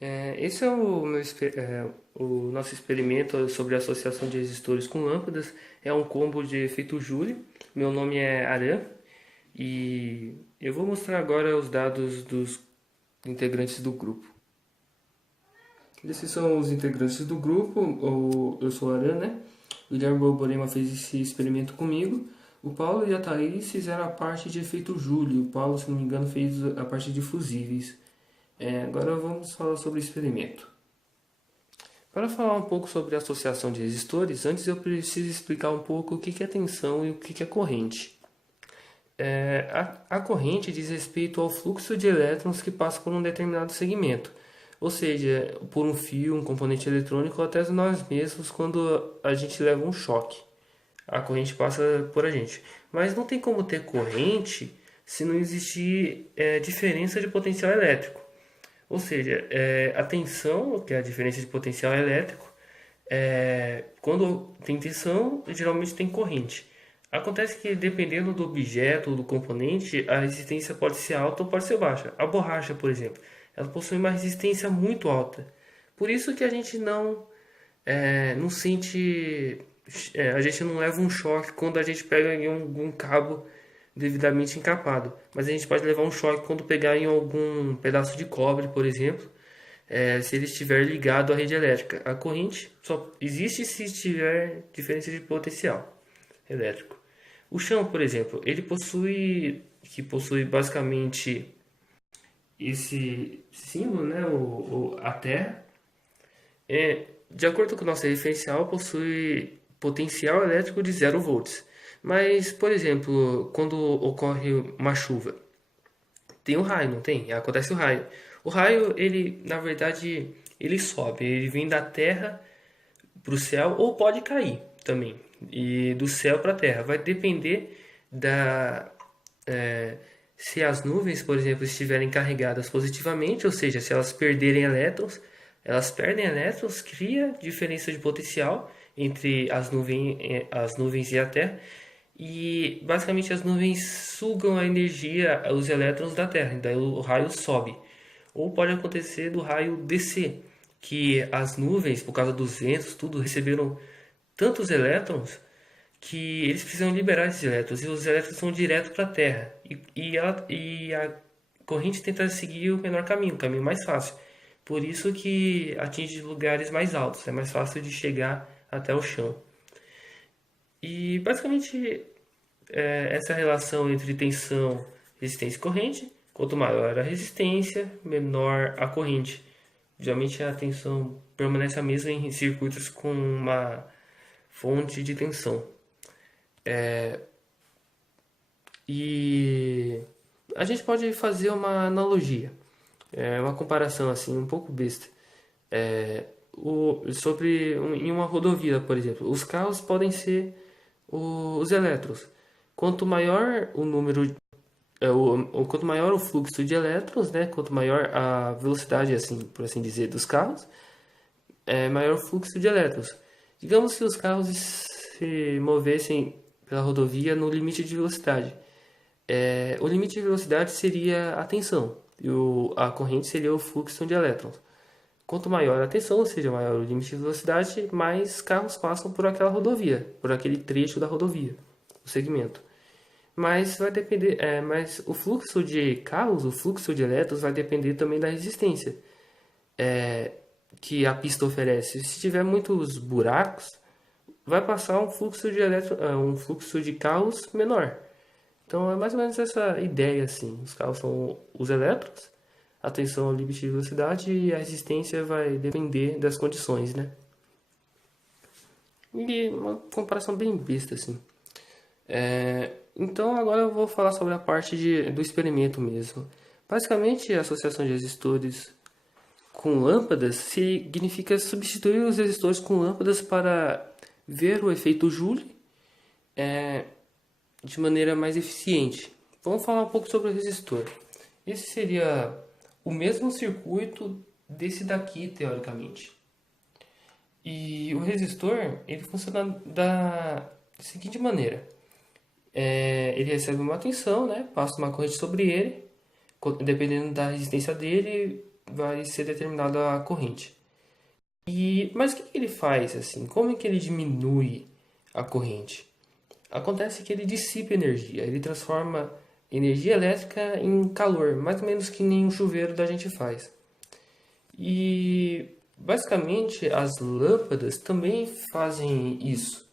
Esse é o nosso experimento sobre a associação de resistores com lâmpadas. É um combo de efeito Joule. Meu nome é Aran e eu vou mostrar agora os dados dos integrantes do grupo. Esses são os integrantes do grupo. Eu sou o Aran, né? O Guilherme Borborema fez esse experimento comigo. O Paulo e a Thaís fizeram a parte de efeito Joule. O Paulo, se não me engano, fez a parte de fusíveis. Agora vamos falar sobre o experimento. Para falar um pouco sobre a associação de resistores, antes eu preciso explicar um pouco o que é tensão e o que é corrente. A corrente diz respeito ao fluxo de elétrons que passa por um determinado segmento, ou seja, por um fio, um componente eletrônico ou até nós mesmos quando a gente leva um choque. A corrente passa por a gente. Mas não tem como ter corrente se não existir diferença de potencial elétrico. Ou seja, a tensão, que é a diferença de potencial elétrico, quando tem tensão, geralmente tem corrente. Acontece que dependendo do objeto ou do componente, a resistência pode ser alta ou pode ser baixa. A borracha, por exemplo, ela possui uma resistência muito alta. Por isso que a gente não sente, a gente não leva um choque quando a gente pega em algum cabo devidamente encapado. Mas a gente pode levar um choque quando pegar em algum pedaço de cobre, por exemplo, se ele estiver ligado à rede elétrica. A corrente só existe se tiver diferença de potencial elétrico. O chão, por exemplo, possui basicamente esse símbolo, né, a Terra, de acordo com o nosso referencial, possui potencial elétrico de 0 volts. Mas, por exemplo, quando ocorre uma chuva, tem um raio, não tem? Acontece o raio. O raio, ele, na verdade, ele sobe, ele vem da Terra para o céu ou pode cair também. E do céu para a Terra. Vai depender da, se as nuvens, por exemplo, estiverem carregadas positivamente, ou seja, se elas perdem elétrons, cria diferença de potencial entre as nuvens e a Terra. E basicamente as nuvens sugam a energia, os elétrons da Terra, daí o raio sobe. Ou pode acontecer do raio descer, que as nuvens, por causa dos ventos, tudo receberam tantos elétrons que eles precisam liberar esses elétrons, e os elétrons vão direto para a Terra. E a corrente tenta seguir o menor caminho, o caminho mais fácil. Por isso que atinge lugares mais altos, é mais fácil de chegar até o chão. E basicamente essa relação entre tensão, resistência e corrente, quanto maior a resistência, menor a corrente. Geralmente a tensão permanece a mesma em circuitos com uma fonte de tensão. E a gente pode fazer uma analogia, uma comparação assim um pouco besta. Em uma rodovia, por exemplo, os carros podem ser os elétrons. Quanto maior o número, quanto maior o fluxo de elétrons, né, quanto maior a velocidade, assim, por assim dizer, dos carros, maior o fluxo de elétrons. Digamos que os carros se movessem pela rodovia no limite de velocidade. O limite de velocidade seria a tensão e a corrente seria o fluxo de elétrons. Quanto maior a tensão, ou seja, maior o limite de velocidade, mais carros passam por aquela rodovia, por aquele trecho da rodovia, o segmento. Mas vai depender, mas o fluxo de carros, o fluxo de elétrons vai depender também da resistência que a pista oferece. Se tiver muitos buracos, vai passar um fluxo de carros menor. Então é mais ou menos essa ideia assim. Os carros são os elétrons, a tensão é o limite de velocidade e a resistência vai depender das condições, né? E uma comparação bem besta assim. Então agora eu vou falar sobre a parte do experimento mesmo. Basicamente, a associação de resistores com lâmpadas significa substituir os resistores com lâmpadas para ver o efeito Joule de maneira mais eficiente. Vamos falar um pouco sobre o resistor. Esse seria o mesmo circuito desse daqui, teoricamente. E o resistor, ele funciona da seguinte maneira. Ele recebe uma tensão, né? Passa uma corrente sobre ele. Dependendo da resistência dele, vai ser determinada a corrente. Mas o que ele faz assim? Como é que ele diminui a corrente? Acontece que ele dissipa energia, ele transforma energia elétrica em calor, mais ou menos que nem um chuveiro da gente faz. E basicamente as lâmpadas também fazem isso,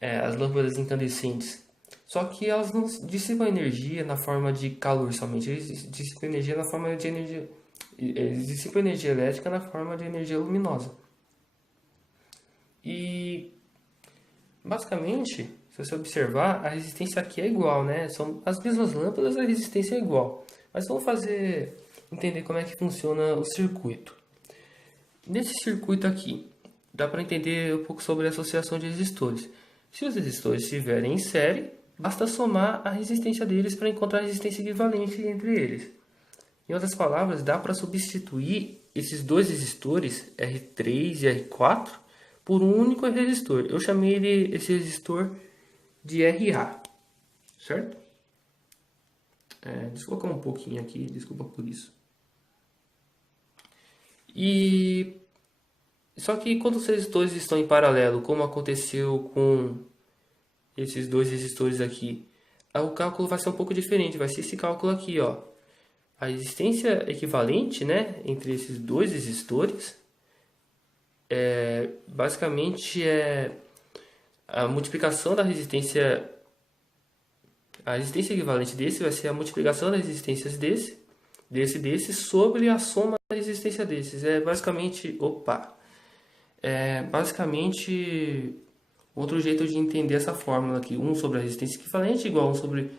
as lâmpadas incandescentes. Só que elas não dissipam energia na forma de calor somente, eles dissipam energia na forma de energia, eles dissipam energia elétrica na forma de energia luminosa. E basicamente, se você observar, a resistência aqui é igual, né? São as mesmas lâmpadas, a resistência é igual. Mas vamos entender como é que funciona o circuito. Nesse circuito aqui, dá para entender um pouco sobre a associação de resistores. Se os resistores estiverem em série, basta somar a resistência deles para encontrar a resistência equivalente entre eles. Em outras palavras, dá para substituir esses dois resistores, R3 e R4, por um único resistor. Eu chamei esse resistor de RA, certo? Deixa eu colocar um pouquinho aqui, desculpa por isso. Só que quando os resistores estão em paralelo, como aconteceu com esses dois resistores aqui, o cálculo vai ser um pouco diferente. Vai ser esse cálculo aqui, ó. A resistência equivalente, né, entre esses dois resistores, basicamente é a multiplicação da resistência. A resistência equivalente desse vai ser a multiplicação das resistências desse sobre a soma da resistência desses. Basicamente outro jeito de entender essa fórmula aqui, 1 sobre a resistência equivalente igual a 1 sobre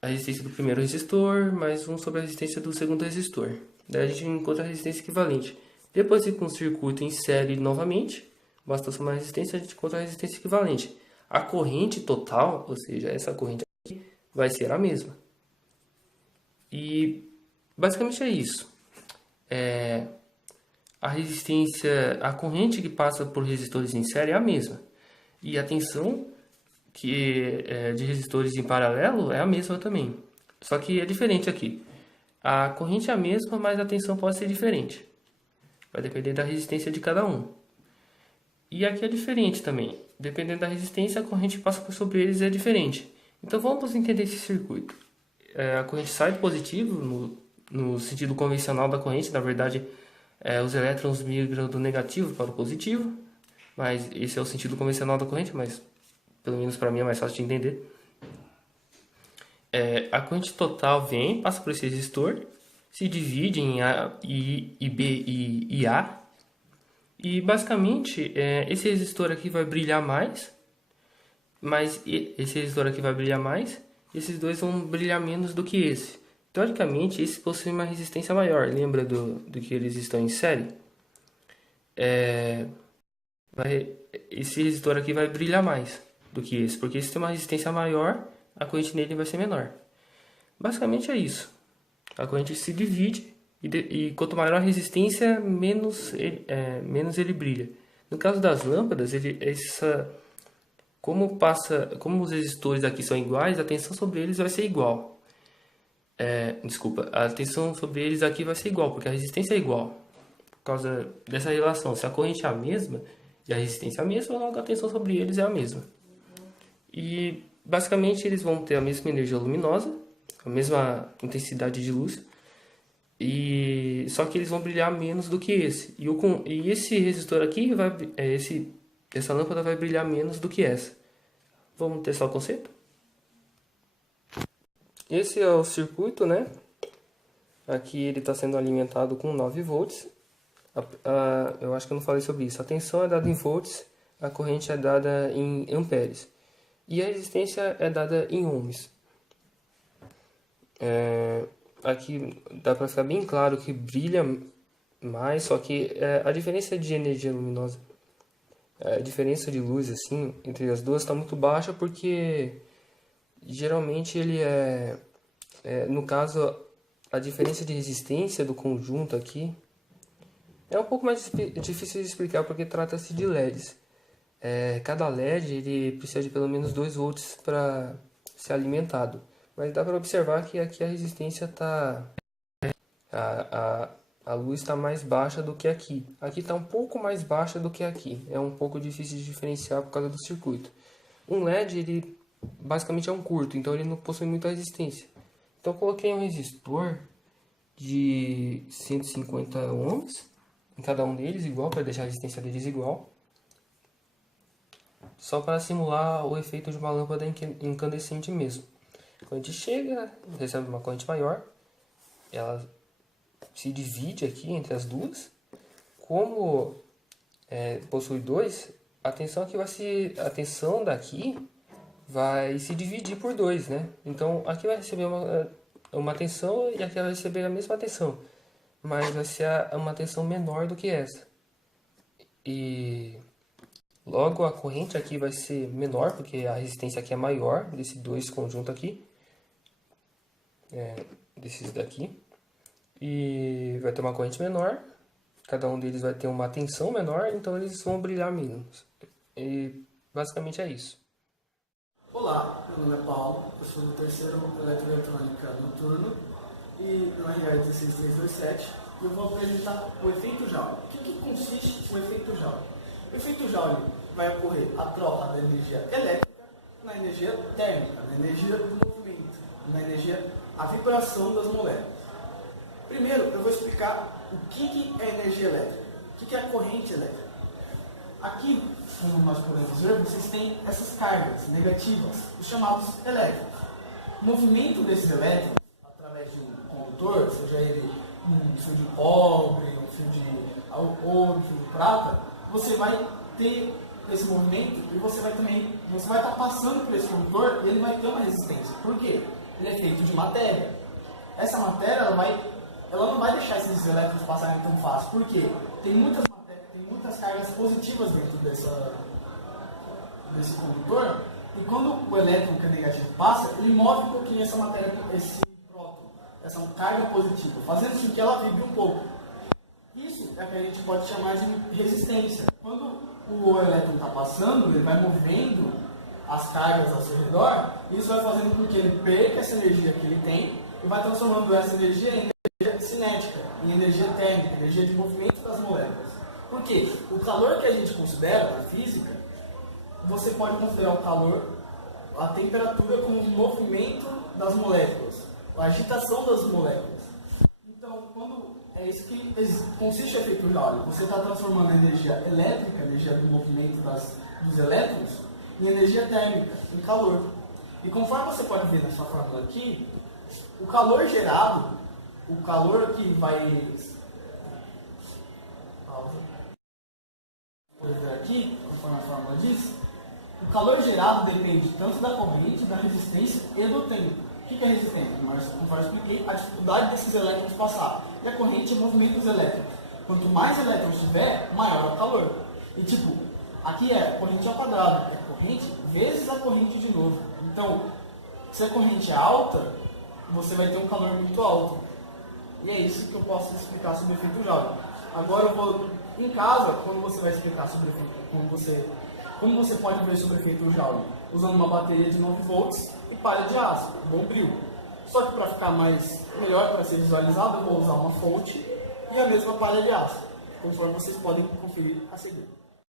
a resistência do primeiro resistor mais 1 sobre a resistência do segundo resistor. Daí a gente encontra a resistência equivalente. Depois de ir com o circuito em série novamente, basta somar a resistência, a gente encontra a resistência equivalente. A corrente total, ou seja, essa corrente aqui, vai ser a mesma. E basicamente é isso. A resistência, a corrente que passa por resistores em série é a mesma. E a tensão de resistores em paralelo é a mesma também. Só que é diferente aqui. A corrente é a mesma, mas a tensão pode ser diferente. Vai depender da resistência de cada um. E aqui é diferente também. Dependendo da resistência, a corrente que passa por sobre eles é diferente. Então vamos entender esse circuito. A corrente sai do positivo, no sentido convencional da corrente. Na verdade, os elétrons migram do negativo para o positivo. Mas esse é o sentido convencional da corrente, mas pelo menos para mim é mais fácil de entender. A corrente total passa por esse resistor, se divide em A e B e A. E basicamente esse resistor aqui vai brilhar mais, mas esse resistor aqui vai brilhar mais, e esses dois vão brilhar menos do que esse. Teoricamente, esse possui uma resistência maior. Lembra do que eles estão em série? Esse resistor aqui vai brilhar mais do que esse, porque esse tem uma resistência maior, a corrente nele vai ser menor. Basicamente é isso. A corrente se divide e quanto maior a resistência, menos ele brilha. No caso das lâmpadas, como os resistores aqui são iguais, a tensão sobre eles vai ser igual. A tensão sobre eles aqui vai ser igual, porque a resistência é igual. Por causa dessa relação, se a corrente é a mesma e a resistência é a mesma, logo a tensão sobre eles é a mesma. E basicamente eles vão ter a mesma energia luminosa, a mesma intensidade de luz, só que eles vão brilhar menos do que esse. E esse resistor aqui, essa lâmpada vai brilhar menos do que essa. Vamos testar o conceito? Esse é o circuito, né? Aqui ele está sendo alimentado com 9 volts. Eu acho que eu não falei sobre isso. A tensão é dada em volts, a corrente é dada em amperes. E a resistência é dada em ohms. Aqui dá para ficar bem claro que brilha mais, só que a diferença de energia luminosa, a diferença de luz assim entre as duas está muito baixa, porque geralmente ele no caso, a diferença de resistência do conjunto aqui é um pouco mais difícil de explicar, porque trata-se de LEDs. Cada LED ele precisa de pelo menos 2 volts para ser alimentado. Mas dá para observar que aqui a resistência está... A A luz está mais baixa do que aqui. Aqui está um pouco mais baixa do que aqui. É um pouco difícil de diferenciar por causa do circuito. Um LED, ele basicamente é um curto, então ele não possui muita resistência. Então eu coloquei um resistor de 150 ohms em cada um deles, igual, para deixar a resistência deles igual. Só para simular o efeito de uma lâmpada incandescente mesmo. Quando a gente chega, recebe uma corrente maior, ela se divide aqui entre as duas. Como possui dois, a tensão daqui vai se dividir por dois, né? Então aqui vai receber uma tensão e aqui vai receber a mesma tensão, mas vai ser uma tensão menor do que essa. E logo a corrente aqui vai ser menor, porque a resistência aqui é maior, desses dois conjuntos aqui, desses daqui. E vai ter uma corrente menor, cada um deles vai ter uma tensão menor, então eles vão brilhar menos. E basicamente é isso. Olá, meu nome é Paulo, eu sou do terceiro Eletroeletrônica Noturno e no RA 16327 e eu vou apresentar o efeito Joule. O que consiste o efeito Joule? O efeito Joule vai ocorrer a troca da energia elétrica na energia térmica, na energia do movimento, na energia, a vibração das moléculas. Primeiro, eu vou explicar o que é energia elétrica, o que é a corrente elétrica. Aqui, como nós podemos ver, vocês têm essas cargas negativas, os chamados elétrons. O movimento desses elétrons, através de um condutor, seja ele um fio de cobre, um fio de ouro, um fio de prata, você vai ter esse movimento e você vai estar passando por esse condutor e ele vai ter uma resistência. Por quê? Ele é feito de matéria. Essa matéria, ela não vai deixar esses elétrons passarem tão fácil. Por quê? Tem muitas cargas positivas dentro desse condutor, e quando o elétron que é negativo passa, ele move um pouquinho essa matéria, esse próton, essa carga positiva, fazendo com que ela vibre um pouco. Isso é o que a gente pode chamar de resistência. Quando o elétron está passando, ele vai movendo as cargas ao seu redor, e isso vai fazendo com que ele perca essa energia que ele tem e vai transformando essa energia em energia cinética, em energia térmica, energia de movimento das moléculas. Por quê? O calor que a gente considera na física, você pode considerar o calor, a temperatura como o movimento das moléculas, a agitação das moléculas. Então, é isso que consiste o efeito Joule. Você está transformando a energia elétrica, a energia do movimento dos elétrons, em energia térmica, em calor. E conforme você pode ver na sua fórmula aqui, o calor gerado, o calor que vai... Aqui, conforme a fórmula diz, o calor gerado depende tanto da corrente, da resistência e do tempo. O que é resistência? Mas, como eu expliquei, a dificuldade desses elétrons passar. E a corrente é o movimento dos elétrons. Quanto mais elétrons tiver, maior é o calor. E tipo, aqui é corrente ao quadrado, é corrente vezes a corrente de novo. Então, se a corrente é alta, você vai ter um calor muito alto. E é isso que eu posso explicar sobre o efeito Joule. Agora eu vou... Em casa, quando você vai explicar sobre como você pode ver sobre o efeito Joule, usando uma bateria de 9 volts e palha de aço, bombril. Só que para ficar melhor para ser visualizado, eu vou usar uma fonte e a mesma palha de aço, conforme vocês podem conferir a seguir.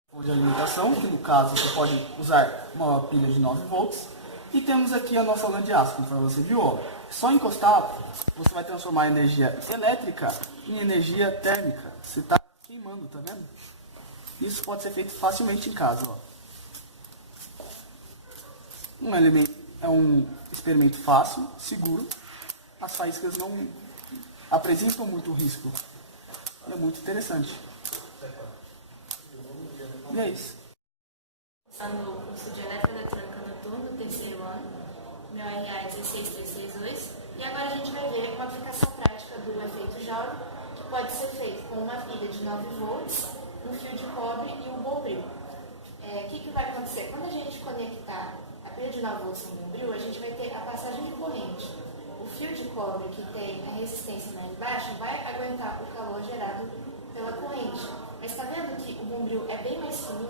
Fonte de alimentação, que no caso você pode usar uma pilha de 9 volts, e temos aqui a nossa lã de aço, conforme você viu. Ó. Só encostar, você vai transformar a energia elétrica em energia térmica. Você está queimando, tá vendo? Isso pode ser feito facilmente em casa, ó. É um experimento fácil, seguro. As faíscas não apresentam muito risco. É muito interessante. E é isso. Está no curso de Eletroeletrônica Noturno, terceiro ano. Meu RA é 16362. E agora a gente vai ver uma aplicação prática do efeito Joule, que pode ser feito com uma pilha de 9 volts, um fio de cobre e um bombril. O que vai acontecer? Quando a gente conectar a pilha de 9 volts no bombril, a gente vai ter a passagem de corrente. O fio de cobre, que tem a resistência mais baixa, vai aguentar o calor gerado pela corrente. Mas está vendo que o bombril é bem mais fino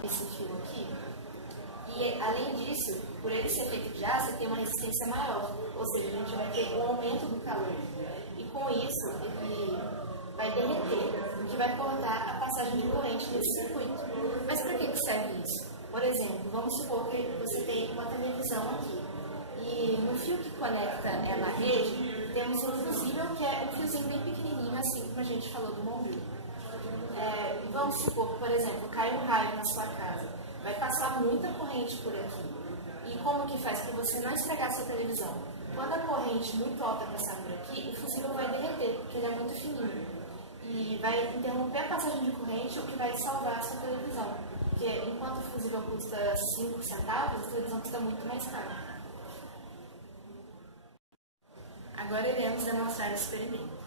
que esse fio aqui? E, além disso, por ele ser feito de aço, tem uma resistência maior. Ou seja, a gente vai ter um aumento do calor. E com isso, ele derreter, o que vai cortar a passagem de corrente nesse circuito. Mas para que serve isso? Por exemplo, vamos supor que você tem uma televisão aqui e no fio que conecta ela à rede, temos um fusível que é um fiozinho bem pequenininho, assim como a gente falou do bombril. Vamos supor que, por exemplo, cai um raio na sua casa, vai passar muita corrente por aqui. E como que faz para você não estragar a sua televisão? Quando a corrente muito alta passar por aqui, o fusível vai derreter, porque ele é muito fininho. E vai interromper a passagem de corrente, o que vai salvar a sua televisão. Porque enquanto o fusível custa 5 centavos, a televisão custa muito mais caro. Agora iremos demonstrar o experimento.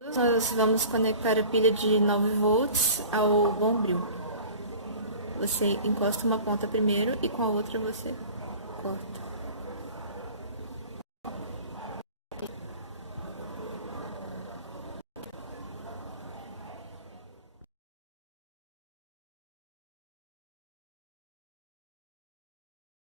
Nós vamos conectar a pilha de 9 volts ao bombril. Você encosta uma ponta primeiro e com a outra você corta.